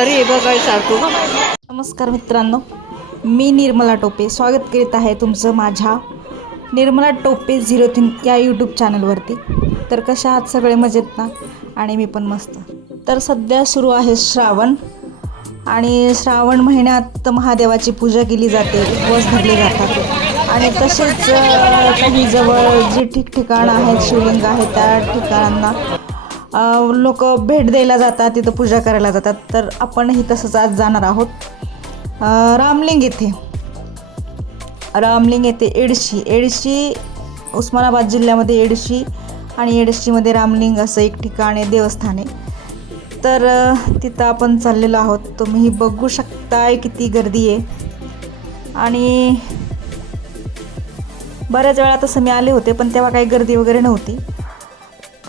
भारी आहे बघायसारखं नमस्कार मित्रांनो मी निर्मला टोपे स्वागत करीत आहे तुमचं माझ्या निर्मला टोपे झिरो तीन या यूट्यूब चॅनलवरती तर कशा आहात सगळे? मजेत ना? आणि मी पण मस्त. तर सध्या सुरू आहे श्रावण. आणि श्रावण महिन्यात महादेवाची पूजा केली जाते. उपवास धरले जातात. आणि तसेच काही जवळ जे ठिकठिकाणं आहेत शिवलिंग आहेत त्या ठिकाणांना लोक भेट द्यायला जातात तिथं पूजा करायला जातात. तर आपणही तसंच आज जाणार आहोत. रामलिंग येथे. रामलिंग येथे एडशी. एडशी उस्मानाबाद जिल्ह्यामध्ये एडशी आणि एडशीमध्ये रामलिंग असं एक ठिकाण आहे देवस्थान आहे. तर तिथं आपण चाललेलो आहोत. तुम्ही बघू शकताय किती गर्दी आहे. आणि बऱ्याच वेळा तसं मी आले होते पण तेव्हा काही गर्दी वगैरे नव्हती.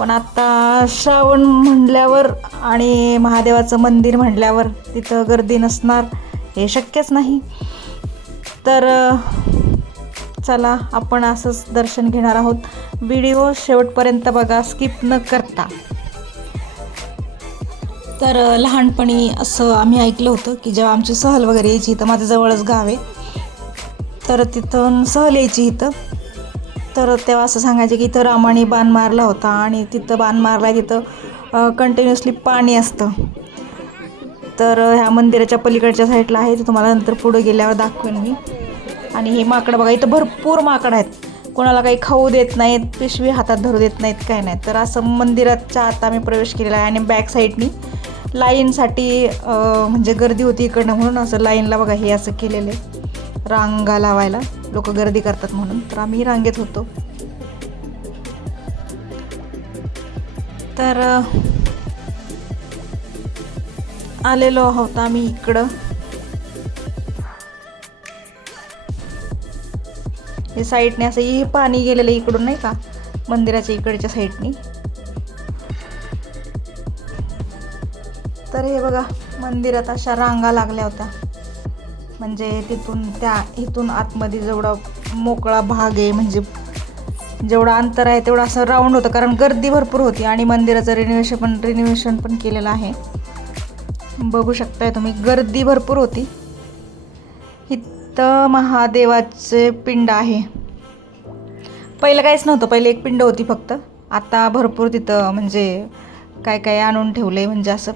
पण आता श्रावण म्हणल्यावर आणि महादेवाचं मंदिर म्हणल्यावर तिथं गर्दी नसणार हे शक्यच नाही. तर चला आपण असंच दर्शन घेणार आहोत. व्हिडिओ शेवटपर्यंत बघा स्किप न करता. तर लहानपणी असं आम्ही ऐकलं होतं की जेव्हा आमची सहल वगैरे यायची इथं माझं जवळच गाव आहे. तर तिथून सहल यायची इथं. तर तेव्हा असं सांगायचे की इथं रामाने बाण मारला होता आणि तिथं बाण मारला तिथं कंटिन्युअसली पाणी असतं. तर ह्या मंदिराच्या पलीकडच्या साईडला आहे ते तुम्हाला नंतर पुढे गेल्यावर दाखवेन मी. आणि हे माकडं बघा इथं भरपूर माकडं आहेत. कोणाला काही खाऊ देत नाहीत पिशवी हातात धरू देत नाहीत काय नाही. तर असं मंदिराच्या आता आम्ही प्रवेश केलेला आहे आणि बॅक साईडनी लाईनसाठी म्हणजे गर्दी होती इकडनं म्हणून असं लाईनला बघा हे असं केलेलं आहे. रांगा लावायला. लोक गर्दी करतात म्हणून तर आम्ही रांगेत होतो. तर आलेलो आहोत आम्ही इकडं. हे साईडने असं हे पाणी गेलेलं इकडून नाही का? मंदिराच्या इकडच्या साईडने. तर हे बघा मंदिरात अशा रांगा लागल्या होत्या. म्हणजे तिथून त्या इथून आतमध्ये जेवढा मोकळा भाग आहे म्हणजे जेवढं अंतर आहे तेवढं असं राऊंड होतं. कारण गर्दी भरपूर होती आणि मंदिराचं रिनोव्हेशन पण रिनोव्हेशन पण केलेलं आहे. बघू शकताय तुम्ही गर्दी भरपूर होती. इथं महादेवाचे पिंड आहे. पहिलं काहीच नव्हतं पहिले एक पिंड होती फक्त. आता भरपूर तिथं म्हणजे काय काय आणून ठेवलं आहे म्हणजे असं.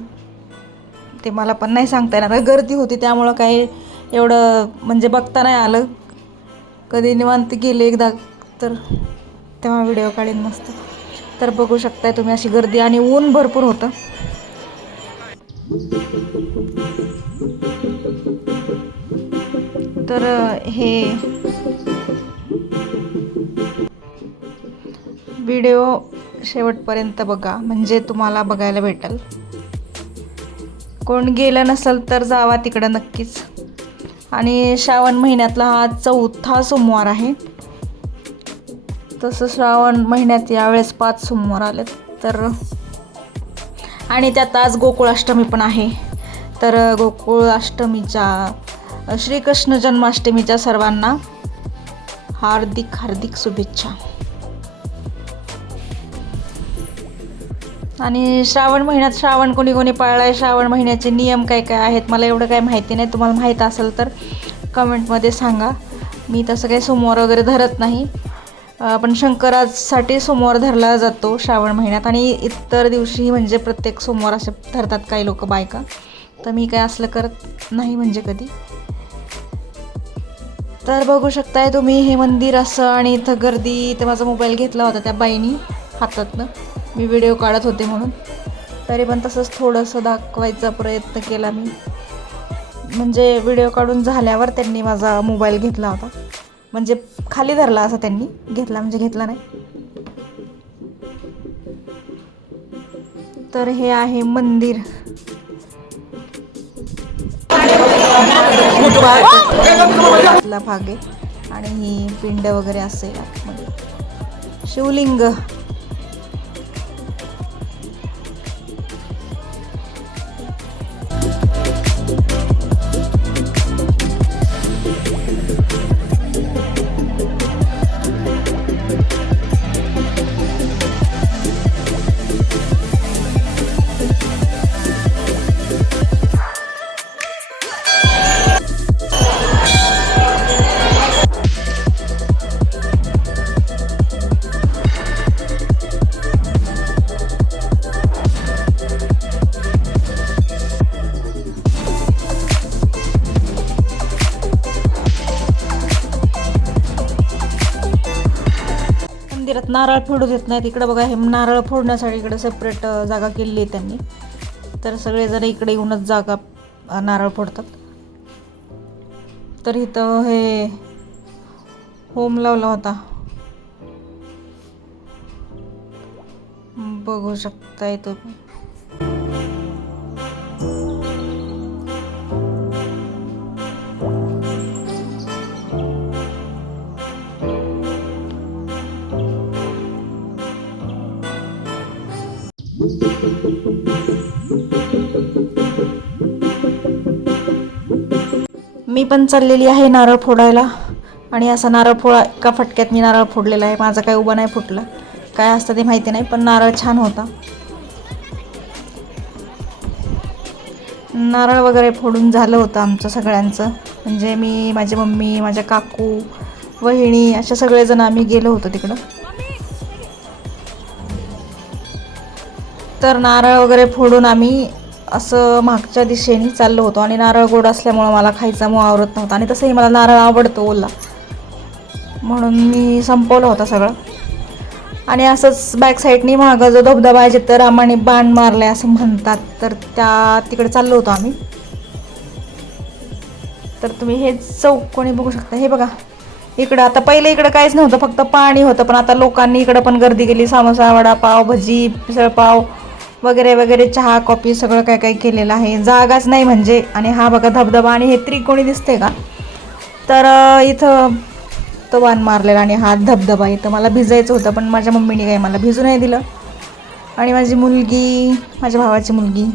ते मला पण नाही सांगता येणार. गर्दी होती त्यामुळं काही एवढं म्हणजे बघता नाही आलं. कधी निवांत गेले एकदा तर तेव्हा व्हिडिओ काढीन मस्त. तर बघू शकताय तुम्ही अशी गर्दी आणि ऊन भरपूर होतं. तर हे व्हिडिओ शेवटपर्यंत बघा. म्हणजे तुम्हाला बघायला भेटेल. कोण गेलं नसेल तर जावा तिकडं नक्कीच. आणि श्रावण महिन्यातला हा चौथा सोमवार आहे. तसं श्रावण महिन्यात यावेळेस पाच सोमवार आले तर आणि त्यात आज गोकुळाष्टमी पण आहे. तर गोकुळाष्टमीच्या श्रीकृष्ण जन्माष्टमीच्या सर्वांना हार्दिक हार्दिक शुभेच्छा. आणि श्रावण महिन्यात श्रावण कोणी कोणी पाळला आहे श्रावण महिन्याचे नियम काय काय आहेत? मला एवढं काही माहिती नाही. तुम्हाला माहीत असेल तर कमेंटमध्ये सांगा. मी तसं काही सोमवार वगैरे धरत नाही. आपण पण शंकरासाठी सोमवार धरला जातो श्रावण महिन्यात. आणि इतर दिवशी म्हणजे प्रत्येक सोमवार असे धरतात काही लोक बायका. तर मी काय असलं करत नाही म्हणजे कधी. तर बघू शकताय तुम्ही हे मंदिर असं आणि इथं गर्दी इथं माझा मोबाईल घेतला होता त्या बाईनी हातातनं. मी व्हिडिओ काढत होते म्हणून. तरी पण तसंच थोडंसं दाखवायचा प्रयत्न केला मी. म्हणजे व्हिडिओ काढून झाल्यावर त्यांनी माझा मोबाईल घेतला होता. म्हणजे खाली धरला असा त्यांनी. घेतला म्हणजे घेतला नाही. तर हे आहे मंदिर. भाग आहे. आणि ही पिंड वगैरे असेल आतमध्ये. शिवलिंग. त्यात नारळ फोडू देत नाहीत. इकडं बघा हे नारळ फोडण्यासाठी इकडं सेपरेट जागा केलेली आहे त्यांनी. तर सगळेजण इकडे येऊनच जागा नारळ फोडतात. तर इथं हे होम लावला होता. बघू शकताय तुम्ही. मी पण चाललेली आहे नारळ फोडायला आणि असा नारळ फोडा एका फटक्यात मी नारळ फोडलेला आहे. माझा काय उभा नाही फुटला. काय असतं ते माहिती नाही पण नारळ छान होता. नारळ वगैरे फोडून झालं होतं आमचं सगळ्यांचं. म्हणजे मी माझी मम्मी माझ्या काकू वहिणी अशा सगळेजण आम्ही गेलो होतो तिकडं. तर नारळ वगैरे फोडून आम्ही असं मागच्या दिशेने चाललो होतो. आणि नारळ गोड असल्यामुळं मला खायचा मो आवरत नव्हता. आणि तसंही मला नारळ आवडतो ओला. म्हणून मी संपवलं होता सगळं. आणि असंच बॅक साईडनी मागं जो धबधबा आहे जिथं रामाने बाण मारलाय असं म्हणतात तर त्या तिकडे चाललो होतो आम्ही. तर तुम्ही हे चौकोनी बघू शकता. हे बघा. इकडं आता पहिले इकडं काहीच नव्हतं. फक्त पाणी होतं. पण आता लोकांनी इकडं पण गर्दी केली. सामोसा वडापाव भजी मिसळपाव वगैरे वगैरे चहा कॉफी सगळं काय काय केलेलं आहे. जागाच नाही म्हणजे. आणि हा बघा धबधबा आणि हे त्रिकोणी दिसते का? तर इथं तो वाण मारलेला आणि हा धबधबा इथं. मला भिजायचं होतं पण माझ्या मम्मीने काही मला भिजू नाही दिलं. आणि माझी मुलगी माझ्या भावाची मुलगी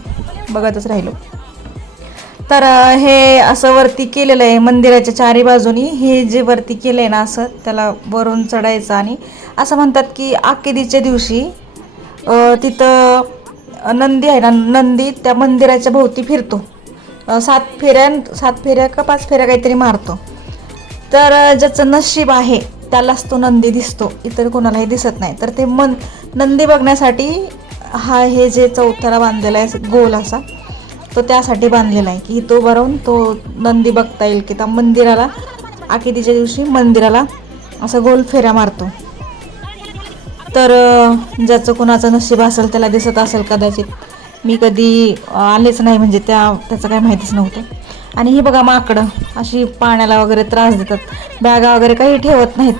बघतच राहिलो. तर हे असं वरती केलेलं आहे मंदिराच्या चारी बाजूनी. हे जे वरती केलं आहे ना असं त्याला वरून चढायचं आणि असं म्हणतात की आकेदीच्या दिवशी तिथं नंदी आहे ना नंदी त्या मंदिराच्या भोवती फिरतो. सात फेऱ्या सात फेऱ्या का पाच फेऱ्या काहीतरी मारतो. तर ज्याचं नशीब आहे त्यालाच तो नंदी दिसतो. इतर कोणालाही दिसत नाही. तर ते मन नंदी बघण्यासाठी हा हे जे चौथ्याला बांधलेला आहे गोल असा तो त्यासाठी बांधलेला आहे. की तो भरवून तो नंदी बघता येईल की त्या मंदिराला आखिदीच्या दिवशी मंदिराला असं गोल फेऱ्या मारतो. तर ज्याचं कुणाचं नशीब असेल त्याला दिसत असेल कदाचित. मी कधी आलेच नाही म्हणजे त्या त्याचं काही माहितीच नव्हतं. आणि ही बघा माकडं अशी पाण्याला वगैरे त्रास देतात. बॅगा वगैरे काही ठेवत नाहीत.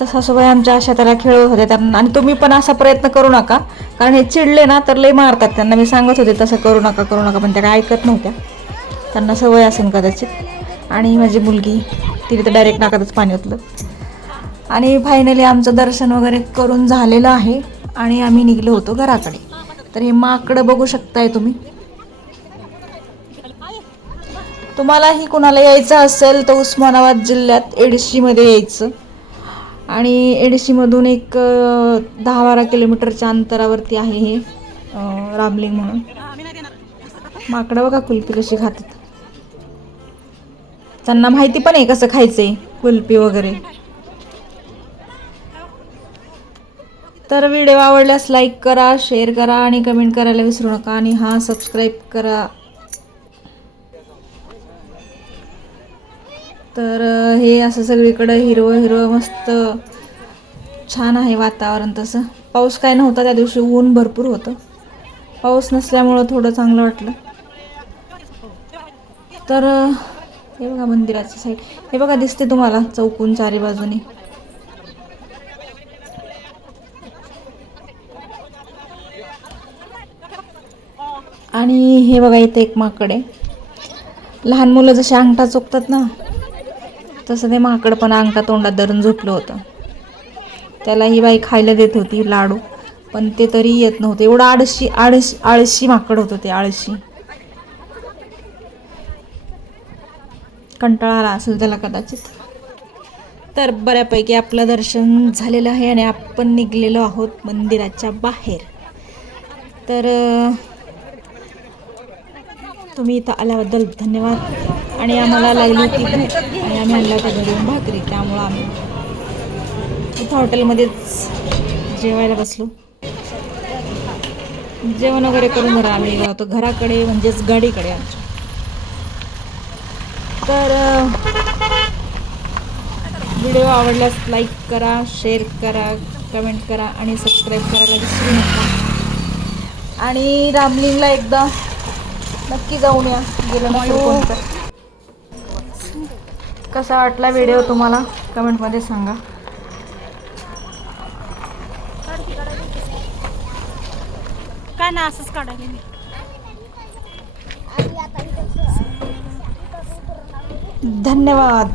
तर सासूबाई आमच्या अशा त्याला खेळत होते. त्यांना आणि तुम्ही पण असा प्रयत्न करू नका. कारण हे चिडले ना तर लय मारतात त्यांना. मी सांगत होते तसं करू नका करू नका पण त्या काय ऐकत नव्हत्या. त्यांना सवय असेल कदाचित. आणि माझी मुलगी तिने तर डायरेक्ट नाकातच पाणी ओतलं. आणि फायनली आमचं दर्शन वगैरे करून झालेलं आहे आणि आम्ही निघलो होतो घराकडे. तर हे माकडं बघू शकताय तुम्ही. तुम्हालाही कुणाला यायचं असेल तर उस्मानाबाद जिल्ह्यात एडशीमध्ये यायचं. आणि एडशीमधून एक दहा बारा किलोमीटरच्या अंतरावरती आहे हे रामलिंग म्हणून. माकडं बघा कुल्फी कशी खातात. त्यांना माहिती पण आहे कसं खायचं आहे कुल्फी वगैरे. तर व्हिडिओ आवडल्यास लाईक करा शेअर करा आणि कमेंट करायला विसरू नका आणि हा सबस्क्राईब करा. तर हे असं सगळीकडं हिरवं हिरवं मस्त छान आहे वातावरण तसं. पाऊस काय नव्हता त्या दिवशी ऊन भरपूर होतं. पाऊस नसल्यामुळं थोडं चांगलं वाटलं. तर हे बघा मंदिराची साईड हे बघा दिसते तुम्हाला चौकून चारी बाजूनी. आणि हे बघा इथं एक माकड आहे. लहान मुलं जसे अंगठा चोकतात ना तसं ते माकड पण अंगठा तोंडात धरून झोपलं होतं. त्याला ही बाई खायला देत होती लाडू पण ते तरी येत नव्हते. एवढं आळशी आळशी आळशी माकड होतं ते आळशी. कंटाळा आला असेल त्याला कदाचित. तर बऱ्यापैकी आपलं दर्शन झालेलं आहे आणि आपण निघलेलो आहोत मंदिराच्या बाहेर. तर तुम्ही इथं आल्याबद्दल धन्यवाद. आणि आम्हाला लागली होती भूक आणि आम्ही आणल्या होत्या घरून भाकरी. त्यामुळं आम्ही इथं हॉटेलमध्येच जेवायला बसलो. जेवण वगैरे करून घरा आम्ही निघालो होतो घराकडे म्हणजेच गाडीकडे आमच्या. तर व्हिडिओ आवडल्यास लाईक करा शेअर करा कमेंट करा आणि सबस्क्राईब करायला विसरू नका. आणि रामलिंगला एकदा नक्की जाऊन या. गेलं तर कसा वाटला व्हिडिओ तुम्हाला? कमेंटमध्ये सांगा. काय ना असंच काढायला धन्यवाद.